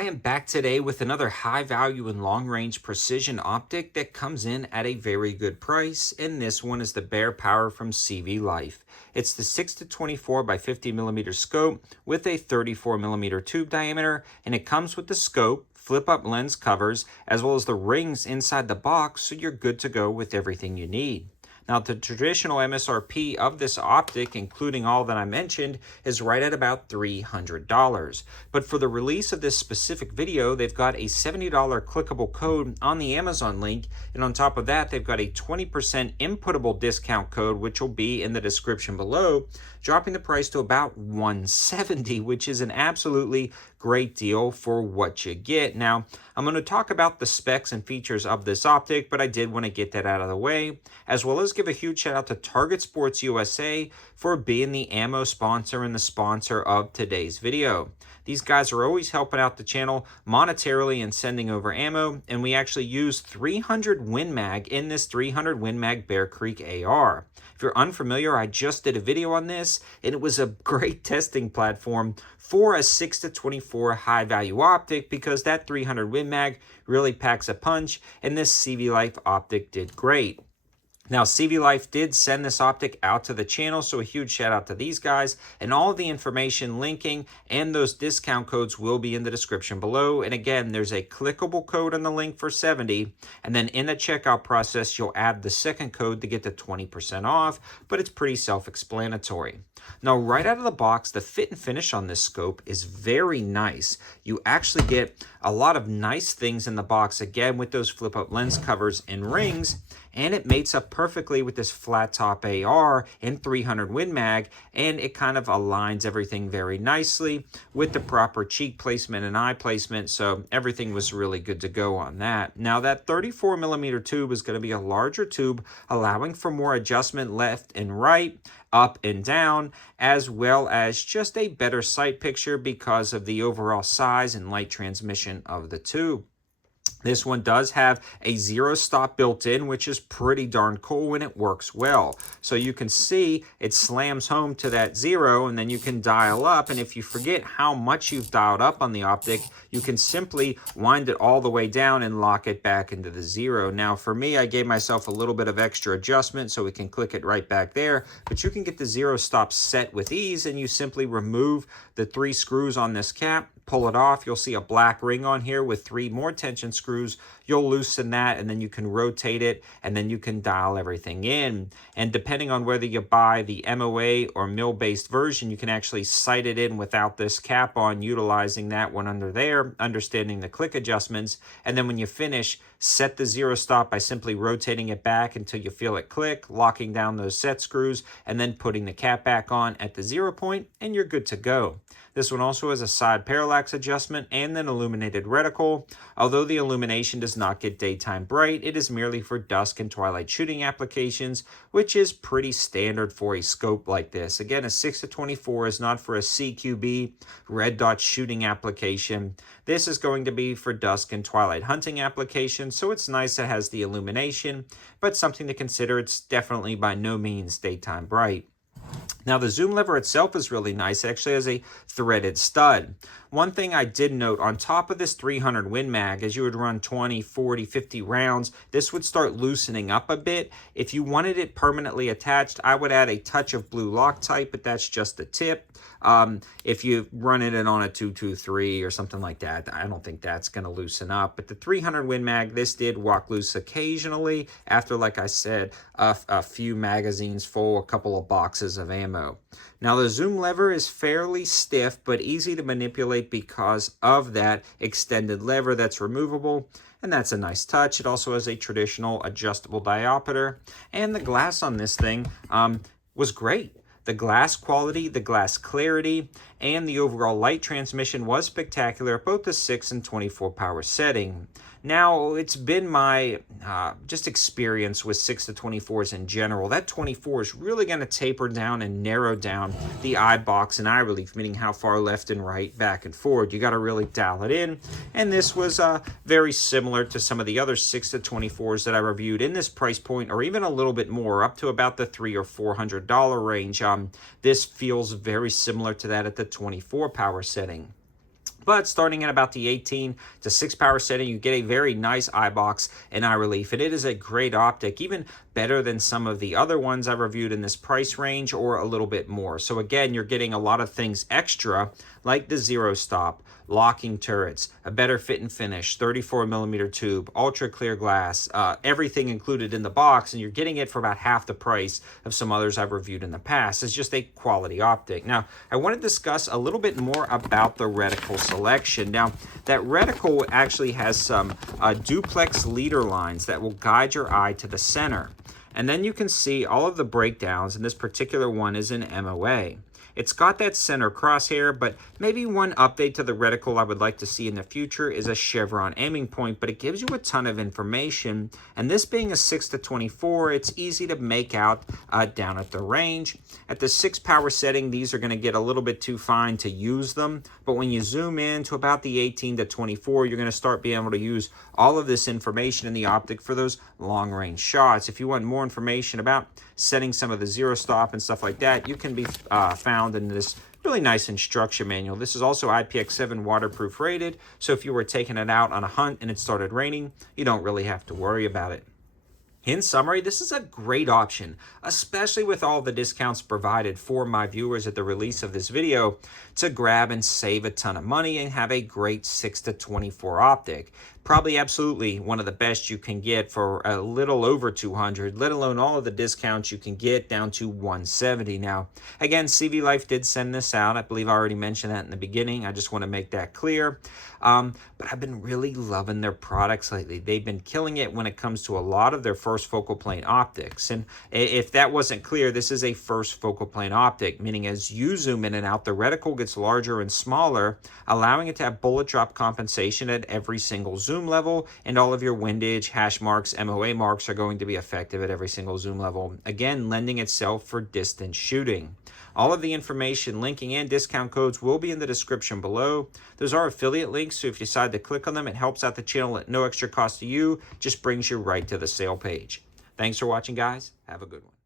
I am back today with another high value and long range precision optic that comes in at a very good price, and this one is the BearPower from CVLIFE. It's the 6-24 by 50 millimeter scope with a 34 millimeter tube diameter, and it comes with the scope, flip up lens covers, as well as the rings inside the box, so you're good to go with everything you need. Now, the traditional MSRP of this optic, including all that I mentioned, is right at about $300. But for the release of this specific video, they've got a $70 clickable code on the Amazon link. And on top of that, they've got a 20% inputtable discount code, which will be in the description below, dropping the price to about $170, which is an absolutely great deal for what you get. Now, I'm going to talk about the specs and features of this optic, but I did want to get that out of the way, as well as give a huge shout out to Target Sports USA for being the ammo sponsor and the sponsor of today's video. These guys are always helping out the channel monetarily and sending over ammo, and we actually use 300 Win Mag in this 300 Win Mag Bear Creek AR. If you're unfamiliar, I just did a video on this, and it was a great testing platform for a 6-24 high value optic because that 300 Win Mag really packs a punch, and this CVLIFE optic did great. Now, CVLIFE did send this optic out to the channel, so a huge shout out to these guys. And all of the information, linking, and those discount codes will be in the description below. And again, there's a clickable code on the link for 70. And then in the checkout process, you'll add the second code to get the 20% off, but it's pretty self-explanatory. Now, right out of the box, the fit and finish on this scope is very nice. You actually get a lot of nice things in the box, again, with those flip-up lens covers and rings, and it mates up perfectly with this flat top AR and 300 Win Mag, and it kind of aligns everything very nicely with the proper cheek placement and eye placement, so everything was really good to go on that. Now, that 34 millimeter tube is going to be a larger tube, allowing for more adjustment left and right, up and down, as well as just a better sight picture because of the overall size and light transmission of the tube. This one does have a zero stop built in, which is pretty darn cool when it works well. So you can see it slams home to that zero, and then you can dial up. And if you forget how much you've dialed up on the optic, you can simply wind it all the way down and lock it back into the zero. Now, for me, I gave myself a little bit of extra adjustment so we can click it right back there. But you can get the zero stop set with ease, and you simply remove the 3 screws on this cap, pull it off. You'll see a black ring on here with 3 more tension screws. You'll loosen that, and then you can rotate it, and then you can dial everything in. And depending on whether you buy the MOA or mill-based version, you can actually sight it in without this cap on, utilizing that one under there, understanding the click adjustments. And then when you finish, set the zero stop by simply rotating it back until you feel it click, locking down those set screws, and then putting the cap back on at the 0 point, and you're good to go. This one also has a side parallax adjustment and an illuminated reticle. Although the illumination does not get daytime bright, it is merely for dusk and twilight shooting applications, which is pretty standard for a scope like this. Again, a 6-24 is not for a CQB red dot shooting application. This is going to be for dusk and twilight hunting applications, so it's nice it has the illumination, but something to consider. It's definitely by no means daytime bright. Now, the zoom lever itself is really nice. It actually has a threaded stud. One thing I did note, on top of this 300 Win Mag, as you would run 20, 40, 50 rounds, this would start loosening up a bit. If you wanted it permanently attached, I would add a touch of blue Loctite, but that's just the tip. If you run it on a 223 or something like that, I don't think that's going to loosen up. But the 300 Win Mag, this did walk loose occasionally after, like I said, a few magazines full, a couple of boxes of ammo. Now, the zoom lever is fairly stiff but easy to manipulate because of that extended lever that's removable, and that's a nice touch. It also has a traditional adjustable diopter, and the glass on this thing was great. The glass quality, the glass clarity, and the overall light transmission was spectacular at both the 6 and 24 power setting. Now, it's been my just experience with 6-24s in general. That 24 is really going to taper down and narrow down the eye box and eye relief, meaning how far left and right, back and forward. You got to really dial it in. And this was very similar to some of the other 6-24s that I reviewed in this price point, or even a little bit more, up to about the $300 or $400 range. This feels very similar to that at the 24 power setting. But starting at about the 18 to 6 power setting, you get a very nice eye box and eye relief. And it is a great optic, even better than some of the other ones I've reviewed in this price range or a little bit more. So again, you're getting a lot of things extra like the zero stop, locking turrets, a better fit and finish, 34mm tube, ultra clear glass, everything included in the box, and you're getting it for about half the price of some others I've reviewed in the past. It's just a quality optic. Now, I want to discuss a little bit more about the reticle selection. Now, that reticle actually has some duplex leader lines that will guide your eye to the center. And then you can see all of the breakdowns, and this particular one is in MOA. It's got that center crosshair, but maybe one update to the reticle I would like to see in the future is a chevron aiming point, but it gives you a ton of information. And this being a 6-24, it's easy to make out down at the range. At the 6 power setting, these are going to get a little bit too fine to use them, but when you zoom in to about the 18 to 24, you're going to start being able to use all of this information in the optic for those long range shots. If you want more information about setting some of the zero stop and stuff like that, you can be found in this really nice instruction manual. This is also IPX7 waterproof rated, so if you were taking it out on a hunt and it started raining, you don't really have to worry about it. In summary, this is a great option, especially with all the discounts provided for my viewers at the release of this video, to grab and save a ton of money and have a great 6-24 optic. Probably absolutely one of the best you can get for a little over $200, let alone all of the discounts you can get down to $170. Now, again, CVLIFE did send this out. I believe I already mentioned that in the beginning. I just want to make that clear. But I've been really loving their products lately. They've been killing it when it comes to a lot of their first focal plane optics. And if that wasn't clear, this is a first focal plane optic, meaning as you zoom in and out, the reticle gets larger and smaller, allowing it to have bullet drop compensation at every single zoom level, and all of your windage, hash marks, MOA marks are going to be effective at every single zoom level, again, lending itself for distance shooting. All of the information, linking, and discount codes will be in the description below. Those are affiliate links, so if you decide to click on them, it helps out the channel at no extra cost to you, just brings you right to the sale page. Thanks for watching, guys. Have a good one.